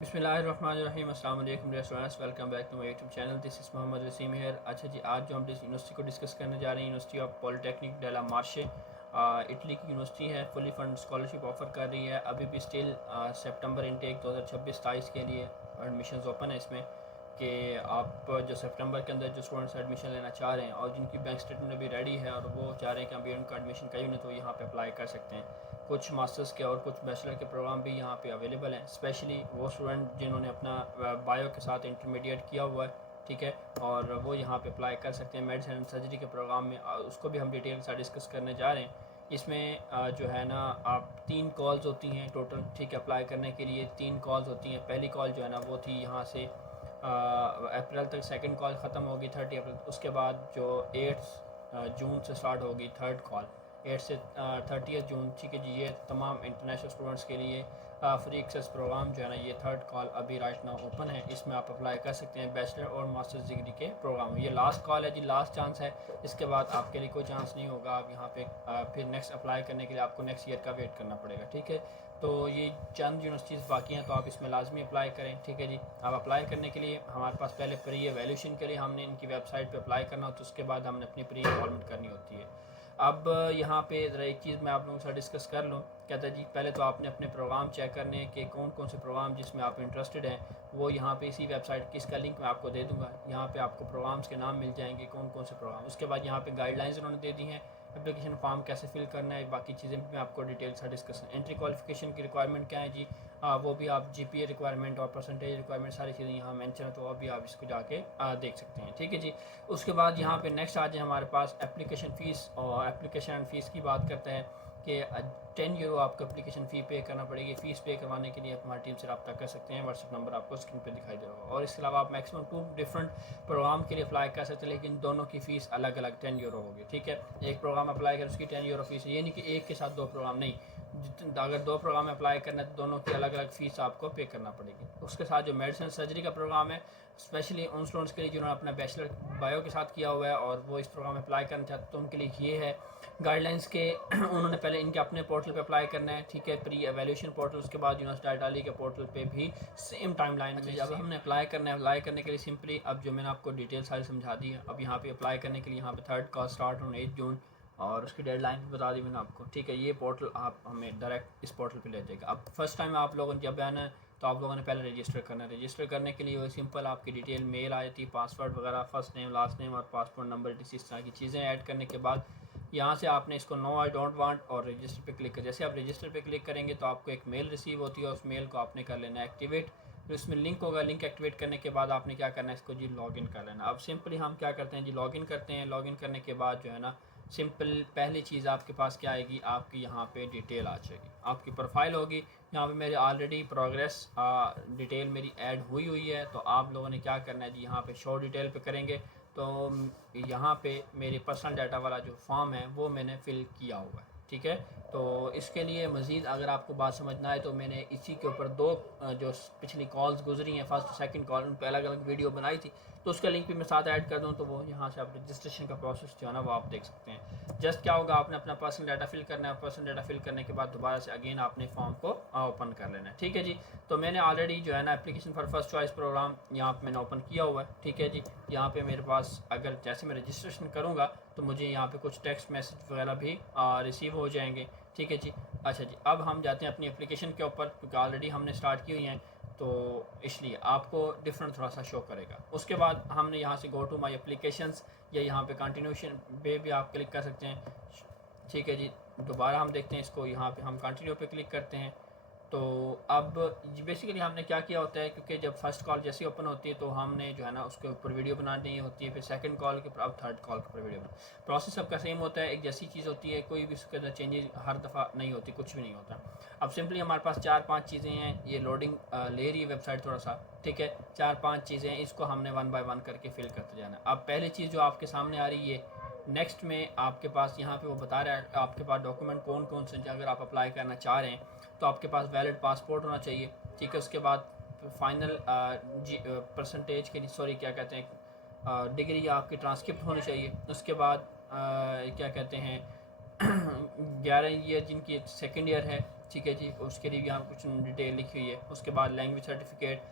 बिस्मिल्लाहिर्रहमानिर्रहीम। अस्सलाम वालेकुम dear students, welcome back to my YouTube channel. This is Mohammed Waseem here. अच्छा जी, आज जो हम जिस यूनिवर्सिटी को डिस्कस करने जा रहे हैं, university of polytechnic Della Marche, Italy की यूनिवर्सिटी है। फुली फंड स्कॉलरशिप ऑफ़र कर रही है। अभी भी स्टिल सितंबर इनटेक 2026-27 के लिए एडमिशन्स ओपन है इसमें, कि आप जो सितंबर के अंदर जो स्टूडेंट्स एडमिशन लेना चाह रहे हैं और जिनकी बैंक स्टेटमेंट अभी रेडी है और वो चाह रहे हैं कि अभी उनका एडमिशन कहीं नहीं, तो यहाँ पे अप्लाई कर सकते हैं। कुछ मास्टर्स के और कुछ बैचलर के प्रोग्राम भी यहाँ पे अवेलेबल हैं, स्पेशली वो स्टूडेंट जिन्होंने अपना बायो के साथ इंटरमीडिएट किया हुआ है, ठीक है, और वो यहाँ पे अप्लाई कर सकते हैं। मेडिसिन एंड सर्जरी के प्रोग्राम में उसको भी हम डिटेल के साथ डिस्कस करने जा रहे हैं। इसमें जो है ना, आप 3 कॉल्स होती हैं टोटल, ठीक है। अप्लाई करने के लिए 3 कॉल्स होती हैं। पहली कॉल जो है ना वो थी यहाँ से अप्रैल तक, सेकंड कॉल ख़त्म होगी 30 अप्रैल। उसके बाद जो 8 जून से स्टार्ट होगी थर्ड कॉल, 8 से 30 जून, ठीक है जी। ये तमाम इंटरनेशनल स्टूडेंट्स के लिए फ्री एक्सेस प्रोग्राम जो है ना, ये थर्ड कॉल अभी राइट नाउ ओपन है। इसमें आप अप्लाई कर सकते हैं बैचलर और मास्टर्स डिग्री के प्रोग्राम। ये लास्ट कॉल है जी, लास्ट चांस है। इसके बाद आपके लिए कोई चांस नहीं होगा। आप यहाँ पे फिर नेक्स्ट अप्लाई करने के लिए आपको नेक्स्ट ईयर का वेट करना पड़ेगा, ठीक है। तो ये चंद यूनिवर्सिटीज़ बाकी हैं, तो आप इसमें लाजमी अप्लाई करें, ठीक है जी। आप अप्लाई करने के लिए हमारे पास पहले प्री एवेल्यूशन के लिए हमने इनकी वेबसाइट पे अप्लाई करना होता है, उसके बाद हमने अपनी प्री इनरोलमेंट करनी होती है। अब यहाँ पे ज़रा एक चीज़ मैं आप लोगों के साथ डिस्कस कर लूँ। कहता है जी, पहले तो आपने अपने प्रोग्राम चेक करने हैं कि कौन कौन से प्रोग्राम जिसमें आप इंटरेस्टेड हैं, वो यहाँ पे इसी वेबसाइट की, इसका लिंक मैं आपको दे दूँगा। यहाँ पे आपको प्रोग्राम्स के नाम मिल जाएंगे, कौन कौन से प्रोग्राम। उसके बाद यहाँ पे गाइडलाइंस उन्होंने दे दी हैं, एप्लीकेशन फॉर्म कैसे फिल करना है, बाकी चीज़ें भी मैं आपको डिटेल से डिस्कस। एंट्री क्वालिफिकेशन की रिक्वायरमेंट क्या है जी, वो भी आप जीपीए रिक्वायरमेंट और परसेंटेज रिक्वायरमेंट सारी चीज़ें यहाँ मेंशन है, तो अभी आप इसको जाके देख सकते हैं, ठीक है जी। उसके बाद यहाँ पे नेक्स्ट आ जाए हमारे पास एप्लीकेशन फ़ीस, और एप्लीकेशन एंड फ़ीस की बात करते हैं कि 10 यूरो आपको एप्लीकेशन फ़ी पे करना पड़ेगी। फ़ीस पे करवाने के लिए आप हमारी टीम से रब्ता कर सकते हैं। व्हाट्सअप नंबर आपको स्क्रीन पे दिखाई दे रहा होगा। और इसके अलावा आप मैक्सिमम 2 डिफरेंट प्रोग्राम के लिए अप्लाई कर सकते हैं, लेकिन दोनों की फ़ीस अलग अलग 10 यूरो होगी, ठीक है। एक प्रोग्राम अप्लाई करें उसकी 10 यूरो फ़ीस है, ये नहीं कि एक के साथ 2 प्रोग्राम, नहीं। अगर 2 प्रोग्राम में अप्लाई करना है तो दोनों की अलग अलग फ़ीस आपको पे करना पड़ेगी। उसके साथ जो मेडिसिन सर्जरी का प्रोग्राम है, स्पेशली उन स्टूडेंट्स के लिए जिन्होंने अपना बैचलर बायो के साथ किया हुआ है और वो इस प्रोग्राम में अप्लाई करना चाहते हैं, तो उनके लिए ये है गाइडलाइंस के उन्होंने पहले इनके अपने पोर्टल पे अप्लाई करना है, ठीक है, प्री एवेल्यूशन पोर्टल। उसके बाद यूनिवर्सिटी डाली के पोर्टल पे भी सेम टाइमलाइन में जब हमने अप्लाई करना है। अप्लाई करने के लिए सिंपली, अब जो मैंने आपको डिटेल सारी समझा दी है, अब यहाँ पे अप्लाई करने के लिए यहाँ पे थर्ड का स्टार्ट ऑन 8 जून, और उसकी डेडलाइन भी बता दी मैंने आपको, ठीक है। ये पोर्टल आप हमें डायरेक्ट इस पोर्टल पे ले जाएगा। अब फर्स्ट टाइम आप लोगों ने जब आना है तो आप लोगों ने पहले रजिस्टर करना है। रजिस्टर करने के लिए वो सिंपल आपकी डिटेल मेल आ जाती है, पासवर्ड वगैरह, फर्स्ट नेम लास्ट नेम और पासपोर्ट नंबर, इस तरह की चीज़ें ऐड करने के बाद यहाँ से आपने इसको नो आई डोंट वांट और रजिस्टर पे क्लिक कर। जैसे आप रजिस्टर पे क्लिक करेंगे तो आपको एक मेल रिसीव होती है, उस मेल को आपने कर लेना है एक्टिवेट। फिर उसमें लिंक होगा, लिंक एक्टिवेट करने के बाद आपने क्या करना है, इसको जी लॉगिन कर लेना। अब सिंपली हम क्या करते हैं जी, लॉगिन करते हैं। लॉगिन करने के बाद जो है ना, सिंपल पहली चीज़ आपके पास क्या आएगी, आपकी यहाँ पे डिटेल आ जाएगी, आपकी प्रोफाइल होगी। यहाँ पे मेरे ऑलरेडी प्रोग्रेस डिटेल मेरी ऐड हुई है, तो आप लोगों ने क्या करना है जी, यहाँ पे शो डिटेल पे करेंगे तो यहाँ पे मेरे पर्सनल डाटा वाला जो फॉर्म है वो मैंने फ़िल किया हुआ है, ठीक है। तो इसके लिए मज़ीद अगर आपको बात समझना है तो मैंने इसी के ऊपर 2 जो पिछली कॉल्स गुजरी हैं, फर्स्ट सेकंड कॉल, उन पर अलग अलग वीडियो बनाई थी, तो उसका लिंक भी मैं साथ ऐड कर दूं, तो वो यहाँ से आप रजिस्ट्रेशन का प्रोसेस जो है ना वो आप देख सकते हैं। जस्ट क्या होगा, आपने अपना पर्सनल डाटा फिल करना है। पर्सनल डाटा फिल करने के बाद दोबारा से अगेन आपने फॉर्म को ओपन कर लेना है, ठीक है जी। तो मैंने ऑलरेडी जो है ना application for first choice programme यहाँ पर मैंने ओपन किया हुआ है, ठीक है जी। यहाँ पर मेरे पास अगर जैसे मैं रजिस्ट्रेशन करूँगा तो मुझे यहाँ पे कुछ टेक्स्ट मैसेज वगैरह भी रिसीव हो जाएंगे, ठीक है जी। अच्छा जी, अब हम जाते हैं अपनी एप्लीकेशन के ऊपर, क्योंकि ऑलरेडी हमने स्टार्ट की हुई हैं, तो इसलिए आपको डिफरेंट थोड़ा सा शो करेगा। उसके बाद हमने यहाँ से गो टू माई एप्लीकेशंस या यहाँ पे कंटिन्यूशन पे भी आप क्लिक कर सकते हैं, ठीक है जी। दोबारा हम देखते हैं इसको, यहाँ पे हम कंटिन्यू पे क्लिक करते हैं। तो अब बेसिकली हमने क्या किया होता है, क्योंकि जब फर्स्ट कॉल जैसी ओपन होती है तो हमने जो है ना उसके ऊपर वीडियो बनानी होती है, फिर सेकंड कॉल के ऊपर, अब थर्ड कॉल के ऊपर वीडियो बना। प्रोसेस सबका सेम होता है, एक जैसी चीज़ होती है, कोई भी उसके अंदर चेंजेस हर दफ़ा नहीं होती, कुछ भी नहीं होता। अब सिंपली हमारे पास 4-5 चीज़ें हैं, ये लोडिंग ले रही है वेबसाइट थोड़ा सा, ठीक है। 4-5 चीज़ें हैं, इसको हमने 1 बाय 1 करके फिल करते जाना। अब पहली चीज़ जो आपके सामने आ रही है, नेक्स्ट में आपके पास यहाँ पे वो बता रहा है आपके पास डॉक्यूमेंट कौन कौन से, अगर आप अप्लाई करना चाह रहे हैं तो आपके पास वैलिड पासपोर्ट होना चाहिए, ठीक है। उसके बाद फाइनल परसेंटेज के लिए, सॉरी क्या कहते हैं, डिग्री या आपकी ट्रांसक्रिप्ट होनी चाहिए। उसके बाद क्या कहते हैं 11 ईयर जिनकी सेकेंड ईयर है, ठीक है जी, उसके लिए यहाँ कुछ डिटेल लिखी हुई है। उसके बाद लैंग्वेज सर्टिफिकेट,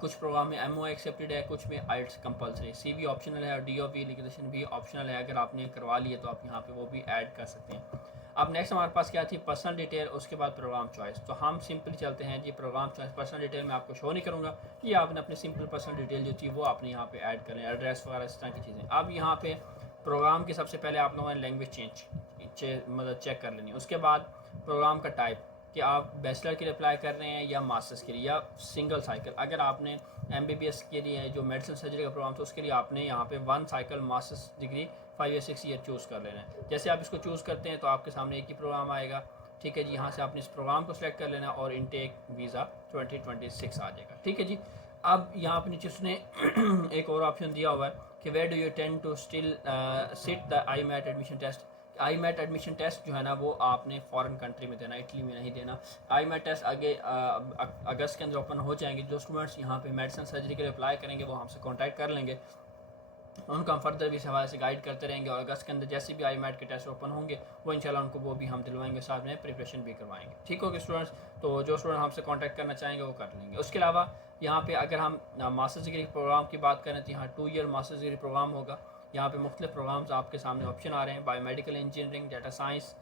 कुछ प्रोग्राम में MOI एक्सेप्टेड है, कुछ में IELTS कंपलसरी, CV ऑप्शनल है और DOV लिखिटेशन भी ऑप्शनल है। अगर आपने करवा लिए तो आप यहाँ पे वो भी ऐड कर सकते हैं। अब नेक्स्ट हमारे पास क्या थी, पर्सनल डिटेल, उसके बाद प्रोग्राम चॉइस। तो हम सिंपली चलते हैं जी प्रोग्राम चॉइस। पर्सनल डिटेल मैं आपको शो नहीं करूँगा, ये आपने अपनी सिंपल पर्सनल डिटेल जो थी वो आपने यहाँ पे ऐड करें, एड्रेस वगैरह इस तरह की चीज़ें। अब यहाँ पे प्रोग्राम की सबसे पहले आप लोगों ने लैंग्वेज मतलब चेक कर लेनी है। उसके बाद प्रोग्राम का टाइप, कि आप बैचलर के लिए अप्लाई कर रहे हैं या मास्टर्स के लिए या सिंगल साइकिल। अगर आपने MBBS के लिए जो मेडिसिन सर्जरी का प्रोग्राम था उसके लिए आपने यहाँ पे 1 साइकिल मास्टर्स डिग्री 5 या 6 ईयर चूज़ कर लेना है। जैसे आप इसको चूज़ करते हैं तो आपके सामने एक ही प्रोग्राम आएगा, ठीक है जी। यहाँ से आपने इस प्रोग्राम को सिलेक्ट कर लेना है और इनटेक वीज़ा 2026 आ जाएगा, ठीक है जी। अब यहाँ पर नीचे उसने एक और ऑप्शन दिया हुआ है कि where do you tend to still sit the IMAT admission test. IMAT admission test जो है ना वो आपने फॉरेन कंट्री में देना, इटली में नहीं देना। IMAT टेस्ट आगे अगस्त के अंदर ओपन हो जाएंगे। जो स्टूडेंट्स यहाँ पे मेडिसिन सर्जरी के लिए अप्लाई करेंगे वो हमसे कांटेक्ट कर लेंगे, उनको हम फर्दर भी इस हवाले से गाइड करते रहेंगे। और अगस्त के अंदर जैसे भी IMAT के टेस्ट ओपन होंगे वो इंशाल्लाह उनको वो भी हम दिलवाएंगे, साथ में प्रिपरेशन भी करवाएंगे, ठीक होगा स्टूडेंट्स। तो जो स्टूडेंट हमसे कांटेक्ट करना चाहेंगे वो कर लेंगे। उसके अलावा यहाँ पे अगर हम मास्टर्स डिग्री प्रोग्राम की बात करें तो यहाँ 2 ईयर मास्टर्स डिग्री प्रोग्राम होगा। यहाँ पे मुख्तलिफ प्रोग्राम्स आपके सामने ऑप्शन आ रहे हैं, biomedical engineering, data science,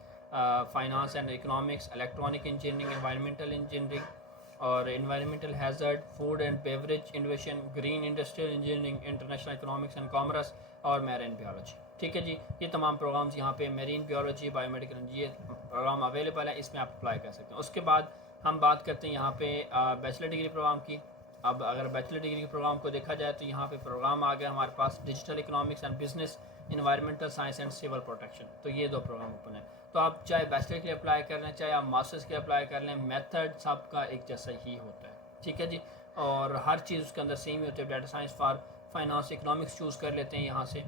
finance and economics, electronic engineering, environmental engineering और environmental hazard, food and beverage innovation, green industrial engineering, international economics and commerce और मैरीन बियोलॉजी, ठीक है जी। ये तमाम प्रोग्राम्स यहाँ पे marine biology, biomedical engineer program available है, इसमें आप अप्लाई कर सकते हैं। उसके बाद हम बात करते हैं यहाँ पे बैचलर डिग्री प्रोग्राम की। अब अगर बैचलर डिग्री के प्रोग्राम को देखा जाए तो यहाँ पे प्रोग्राम आ गया हमारे पास digital economics and business, environmental science and civil protection. तो ये 2 प्रोग्राम ओपन है। तो आप चाहे बैचलर के लिए अप्लाई कर लें चाहे आप मास्टर्स के लिए अप्लाई कर लें, मेथड सबका एक जैसा ही होता है, ठीक है जी। और हर चीज़ उसके अंदर सेम ही होती है। Data science for finance economics choose कर लेते हैं। यहाँ से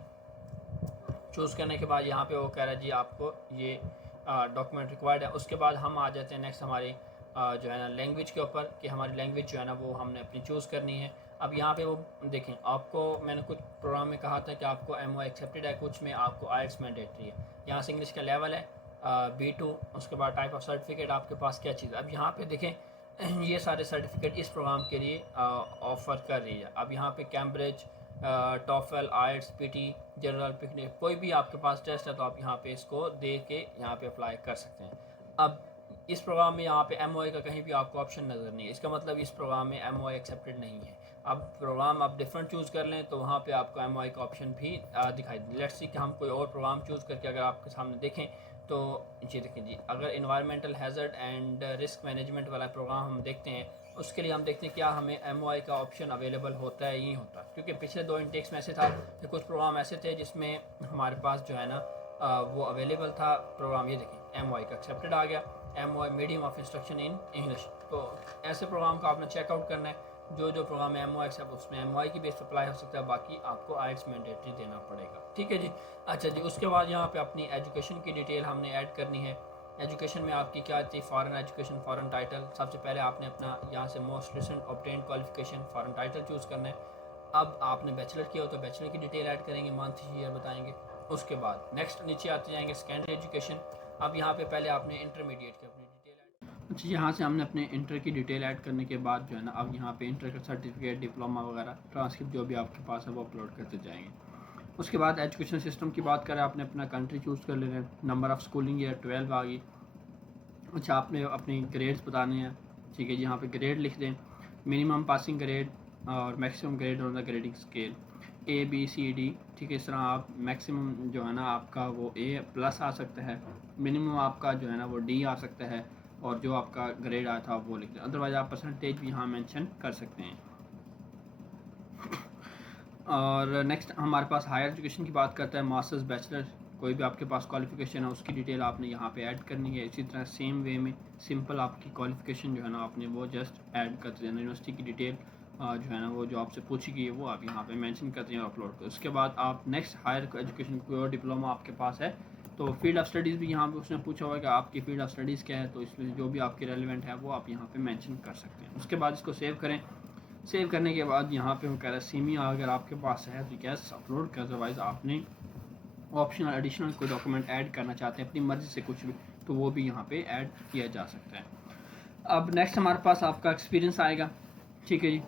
चूज़ करने के बाद यहाँ पे वो कह रहा है जी आपको ये डॉक्यूमेंट रिक्वायर्ड है। उसके बाद हम आ जाते हैं नेक्स्ट हमारी जो है ना लैंग्वेज के ऊपर, कि हमारी लैंग्वेज जो है ना वो हमने अपनी चूज़ करनी है। अब यहाँ पे वो देखें, आपको मैंने कुछ प्रोग्राम में कहा था कि आपको MOI एक्सेप्टेड है, कुछ में आपको IELTS मैंडेटरी है। यहाँ से इंग्लिश का लेवल है B2। उसके बाद टाइप ऑफ सर्टिफिकेट आपके पास क्या चीज़। अब यहाँ पे देखें ये सारे सर्टिफिकेट इस प्रोग्राम के लिए ऑफ़र कर रही है। अब यहाँ पे Cambridge, TOEFL, IELTS, PT, general, picnic, कोई भी आपके पास टेस्ट है तो आप यहाँ पे इसको दे के यहाँ पे अप्लाई कर सकते हैं। अब इस प्रोग्राम में यहाँ पे MOI का कहीं भी आपको ऑप्शन नज़र नहीं है, इसका मतलब इस प्रोग्राम में MOI एक्सेप्टेड नहीं है। अब प्रोग्राम आप डिफरेंट चूज़ कर लें तो वहाँ पे आपको MOI का ऑप्शन भी दिखाई दे। लेट्स सी कि हम कोई और प्रोग्राम चूज़ करके अगर आपके सामने देखें तो ये देखें जी, अगर environmental hazard and risk management वाला प्रोग्राम हम देखते हैं, उसके लिए हम देखते हैं क्या हमें MOI का ऑप्शन अवेलेबल होता है, नहीं होता। क्योंकि पिछले 2 इंटेक्स में ऐसे था कि कुछ प्रोग्राम ऐसे थे जिसमें हमारे पास जो है ना वो अवेलेबल था प्रोग्राम। ये देखें MOI का एक्सेप्टेड आ गया, MOI medium of instruction in English. तो ऐसे प्रोग्राम का आपने चेकआउट करना है। जो प्रोग्राम में MOI एक्सेप्ट उसमें MOI की बेस पर अप्लाई हो सकता है, बाकी आपको IELTS मैंडेटरी देना पड़ेगा, ठीक है जी। अच्छा जी, उसके बाद यहाँ पे अपनी एजुकेशन की डिटेल हमने ऐड करनी है। एजुकेशन में आपकी क्या थी, फॉरेन एजुकेशन, फॉरेन टाइटल। सबसे पहले आपने अपना यहाँ से most recent obtained qualification foreign title choose करना है। अब आपने बैचलर किया हो तो बैचलर की डिटेल ऐड करेंगे, मंथ ईयर बताएंगे। उसके बाद नेक्स्ट नीचे आते जाएंगे सेकेंडरी एजुकेशन। अब यहाँ पे पहले आपने इंटरमीडिएट की अपनी डिटेल ऐड। अच्छा, यहाँ से हमने अपने इंटर की डिटेल ऐड करने के बाद जो है ना अब यहाँ पे इंटर का सर्टिफिकेट, डिप्लोमा वगैरह, ट्रांसक्रिप्ट जो भी आपके पास है वो अपलोड करते जाएंगे। उसके बाद एजुकेशन सिस्टम की बात करें, आपने अपना कंट्री चूज़ कर लेना है। नंबर ऑफ़ स्कूलिंग ईयर 12 आ गई। अच्छा, आपने अपनी ग्रेड्स बताने हैं, ठीक है जी। यहाँ पे ग्रेड लिख दें, मिनिमम पासिंग ग्रेड और maximum grade on the grading scale ABCD, ठीक है। इस तरह आप मैक्सिमम जो है ना आपका वो A+ आ सकता है, मिनिमम आपका जो है ना वो D आ सकता है, और जो आपका ग्रेड आया था वो लिख दें। अदरवाइज़ आप परसेंटेज भी यहाँ मेंशन कर सकते हैं। और नेक्स्ट हमारे पास हायर एजुकेशन की बात करता है, मास्टर्स, बैचलर, कोई भी आपके पास क्वालिफिकेशन है उसकी डिटेल आपने यहाँ पे ऐड करनी है। इसी तरह सेम वे में सिंपल आपकी क्वालिफिकेशन जो है ना आपने वो जस्ट ऐड करते देना। यूनिवर्सिटी की डिटेल जो है ना वो जो आपसे पूछी गई है वो आप यहाँ पे मेंशन करते हैं और अपलोड कर। उसके बाद आप नेक्स्ट हायर एजुकेशन कोई और डिप्लोमा आपके पास है तो फील्ड ऑफ स्टडीज़ भी यहाँ पे उसने पूछा हुआ है कि आपकी फील्ड ऑफ स्टडीज़ क्या है, तो इसमें जो भी आपकी रेलिवेंट है वो आप यहाँ पे मेंशन कर सकते हैं। उसके बाद इसको सेव करें। सेव करने के बाद यहाँ पे वो कह रहा है सीमी अगर आपके पास है तो यस अपलोड कर, अदरवाइज़ आपने ऑप्शनल एडिशनल कोई डॉक्यूमेंट ऐड करना चाहते हैं अपनी मर्ज़ी से कुछ भी, तो वो भी यहाँ पे ऐड किया जा सकता है। अब नेक्स्ट हमारे पास आपका एक्सपीरियंस आएगा, ठीक है जी।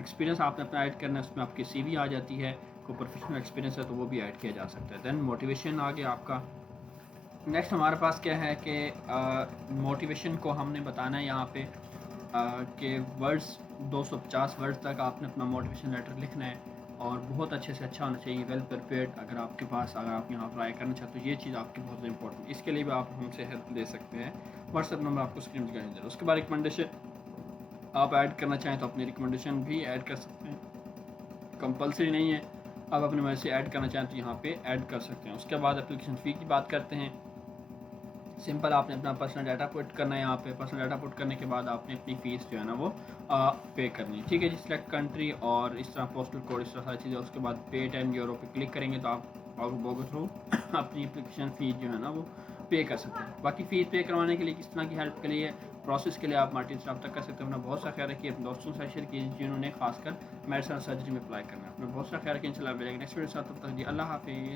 एक्सपीरियंस आपने अपना ऐड करना है, उसमें आपकी CV आ जाती है, कोई प्रोफेशनल एक्सपीरियंस है तो वो भी ऐड किया जा सकता है। देन मोटिवेशन आ गया आपका। नेक्स्ट हमारे पास क्या है कि मोटिवेशन को हमने बताना है यहाँ पे कि वर्ड्स 250 वर्ड्स तक आपने अपना मोटिवेशन लेटर लिखना है और बहुत अच्छे से अच्छा होना चाहिए, वेल प्रिपेयर्ड। अगर आपके पास, अगर आप यहाँ अप्लाई करना चाहते हो, ये चीज़ आपकी बहुत इंपॉर्टेंट। इसके लिए भी आप हमसे हेल्प ले सकते हैं, व्हाट्सएप नंबर आपको स्क्रीन पर दे रहा है। उसके बाद रिकमेंडेशन आप ऐड करना चाहें तो अपनी रिकमेंडेशन भी ऐड कर सकते हैं, कंपलसरी नहीं है। आप अपनी मर्ज़ी से ऐड करना चाहें तो यहाँ पे ऐड कर सकते हैं। उसके बाद एप्लीकेशन फ़ी की बात करते हैं। सिंपल, आपने अपना पर्सनल डाटा पुट करना है यहाँ पे। पर्सनल डाटा पुट करने के बाद आपने अपनी फ़ीस जो है ना वो पे करनी है, ठीक है जी। सिलेक्ट कंट्री और इस तरह पोस्टल कोड, इस तरह सारी चीज़ें। उसके बाद पे 10 यूरो पे क्लिक करेंगे तो आप गो थ्रू अपनी एप्लीकेशन फ़ीस जो है ना वो पे कर सकते हैं। बाकी फ़ीस पे करवाने के लिए किस तरह की हेल्प के लिए, प्रोसेस के लिए आप मार्टिन से रब्ता कर सकते हैं। अपना बहुत सा ख्याल रखिए, अपने दोस्तों से शेयर कीजिए जिन्होंने खासकर मेडिसिन सर्जरी में अप्लाई करना है। अपना बहुत सा ख्याल रखिए। इंशाल्लाह मिलेंगे नेक्स्ट वीडियो के साथ, तब तक जी अल्लाह हाफिज़।